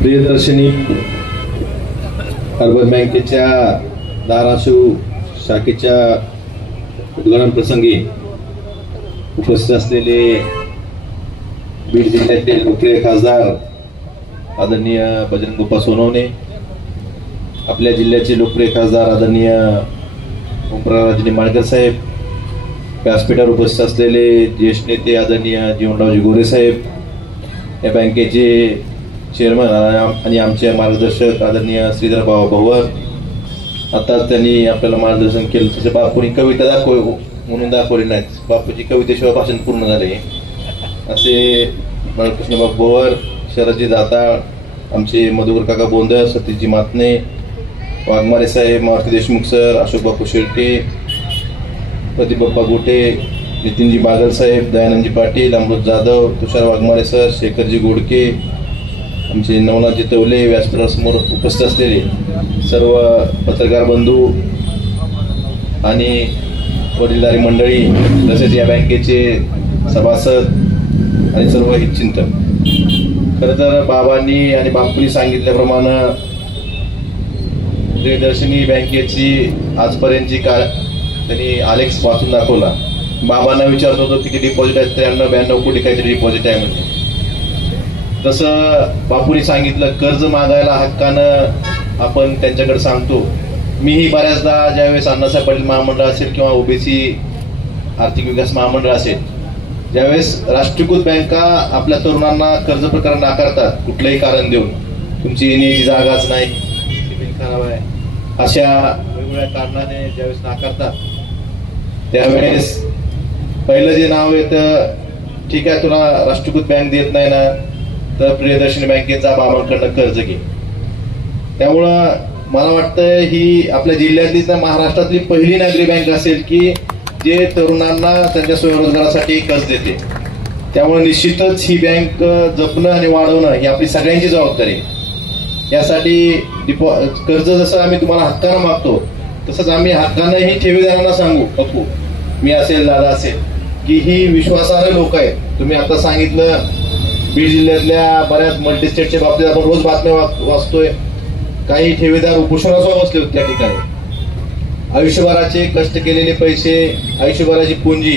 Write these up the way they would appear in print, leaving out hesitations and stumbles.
Priyadarshini urban बँकेच्या धाराशिव शाखेच्या उद्घाटन प्रसंगी उपस्थित असलेले बीड जिल्ह्याचे लोकप्रिय खासदार आदरणीय बजरंग सोनवणे, आपल्या जिल्ह्याचे लोकप्रिय खासदार आदरणीय ओमप्रकाश निंबाळकर साहेब, व्यासपीठावर उपस्थित असलेले ज्येष्ठ नेते आदरणीय जीवनरावजी गोरे साहेब, या बँकेचे चेअरमन आणि आमचे मार्गदर्शक आदरणीय श्रीधर भवर, आताच त्यांनी आपल्याला मार्गदर्शन केलं. तसे बापूंनी कविता म्हणून दाखवली नाही, बापूची कवितेशिवाय भाषण पूर्ण झाले. असे बाळकृष्ण बाबू भवर, शरदजी दाताळ, आमचे मधुकर काका बोंदर, सतीशजी मातने, वाघमारे साहेब, मारुती देशमुख सर, अशोक बापू शेळके, प्रदीप बाप्पा गोटे, नितीनजी बागल साहेब, दयानंदजी पाटील, अमृत जाधव, तुषार वाघमारे सर, शेखरजी गोडके, आमचे नवनाथजी तवले, व्यासपीठासमोर उपस्थित असलेले सर्व पत्रकार बंधू आणि वडीलधारी मंडळी, तसेच या बँकेचे सभासद आणि सर्व हितचिंतक. खरं तर बाबांनी आणि बापूंनी सांगितल्याप्रमाणे प्रियदर्शनी बँकेची आजपर्यंतची त्यांनी आलेख वाचून दाखवला. बाबांना विचारत होतो किती डिपॉझिट आहे, 93-92 कोटी काहीतरी डिपॉझिट आहे म्हणजे. तसं बापूंनी सांगितलं, कर्ज मागायला हक्कानं आपण त्यांच्याकडे सांगतो. मीही बऱ्याचदा ज्यावेळेस अण्णासाहेब पाटील महामंडळ असेल किंवा ओबीसी आर्थिक विकास महामंडळ असेल, ज्यावेळेस राष्ट्रीयकृत बँका आपल्या तरुणांना कर्ज प्रकरण नाकारतात कुठलंही कारण देऊन, तुमची येण्याची जागाच नाही, सिबिल खराब आहे, अशा वेगवेगळ्या कारणाने ज्यावेळेस नाकारतात, त्यावेळेस पहिलं जे नाव येतं, ठीक आहे तुला राष्ट्रीयकृत बँक देत नाही ना, तर प्रियदर्शनी बँकेचा बाबांकडनं कर्ज घे. त्यामुळं मला वाटतं ही आपल्या जिल्ह्यातली ना महाराष्ट्रातली पहिली नागरी बँक असेल की जे तरुणांना त्यांच्या स्वयंरोजगारासाठी कर्ज देते. त्यामुळे निश्चितच ही बँक जपणं आणि वाढवणं ही आपली सगळ्यांची जबाबदारी आहे. यासाठी कर्ज जसं आम्ही तुम्हाला हक्कानं मागतो, तसंच आम्ही हक्कानं ही ठेवीदारांना सांगू, पप्पू मी असेल, दादा असेल, की ही विश्वासार्ह लोक आहेत. तुम्ही आता सांगितलं बीड जिल्ह्यातल्या बऱ्याच मल्टीस्टेटच्या बाबतीत आपण रोज बातम्या वाचतोय. काही ठेवीदार उपोषणासह बसले होते त्या ठिकाणी. आयुष्यभराचे कष्ट केलेले पैसे, आयुष्यभराची पुंजी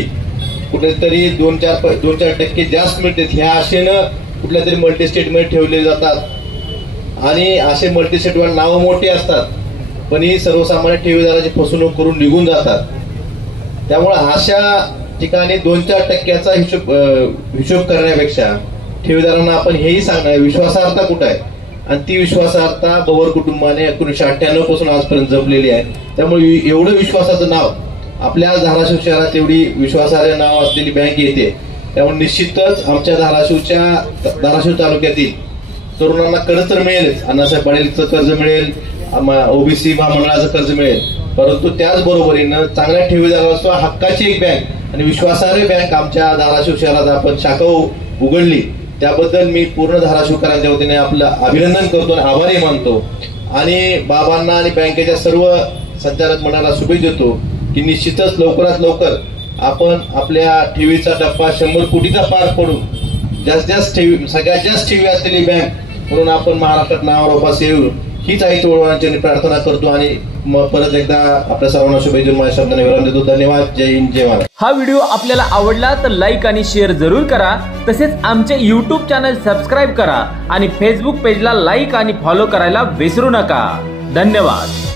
कुठेतरी 2-4% जास्त मिळते, ह्या आशेनं कुठल्या तरी मल्टीस्टेटमध्ये ठेवले जातात आणि असे मल्टीस्टेटवर नाव मोठी असतात, पण ही सर्वसामान्य ठेवीदाराची फसवणूक करून निघून जातात. त्यामुळे अशा ठिकाणी 2-4% हिशोब करण्यापेक्षा ठेवीदारांना आपण हेही सांगणार विश्वासार्हता कुठं आहे, आणि ती विश्वासार्हता भवर कुटुंबाने 1998 पासून आजपर्यंत जपलेली आहे. त्यामुळे एवढं विश्वासाचं नाव आपल्या धाराशिव शहरात, एवढी विश्वासार्ह नाव असलेली बँक येते. त्यामुळे निश्चितच आमच्या धाराशिव तालुक्यातील तरुणांना कर्ज तर मिळेलच, अण्णासाहेब पाटीलचं कर्ज मिळेल, ओबीसी महामंडळाचं कर्ज मिळेल, परंतु त्याच बरोबरीनं चांगल्या ठेवीदाराला हक्काची एक बँक आणि विश्वासार्ह बँक आमच्या धाराशिव शहरात आपण शाखा उघडली, त्याबद्दल मी पूर्ण धाराशिवकरांच्या वतीने आपलं अभिनंदन करतो आणि आभारी मानतो. आणि बाबांना आणि बँकेच्या सर्व संचालक मंडळाला शुभेच्छा देतो की निश्चितच लवकरात लवकर आपण आपल्या ठेवीचा टप्पा 100 कोटीचा पार पडून जास्त ठेवी, सगळ्यात जास्त ठेवी असलेली बँक म्हणून आपण महाराष्ट्रात नावारोपास येऊ, हीच आई चोळवण्याची प्रार्थना करतो. आणि मग परत एकदा आपल्या सर्वांना शुभेच्छा माझ्या शब्दाने विराम देतो. धन्यवाद. जय हिंद, जय महाराष्ट्र. हा व्हिडिओ आपल्याला आवडला तर लाईक आणि शेअर जरूर करा. तसेच आमचे YouTube चॅनल सबस्क्राईब करा आणि फेसबुक पेजला लाईक आणि फॉलो करायला विसरू नका. धन्यवाद.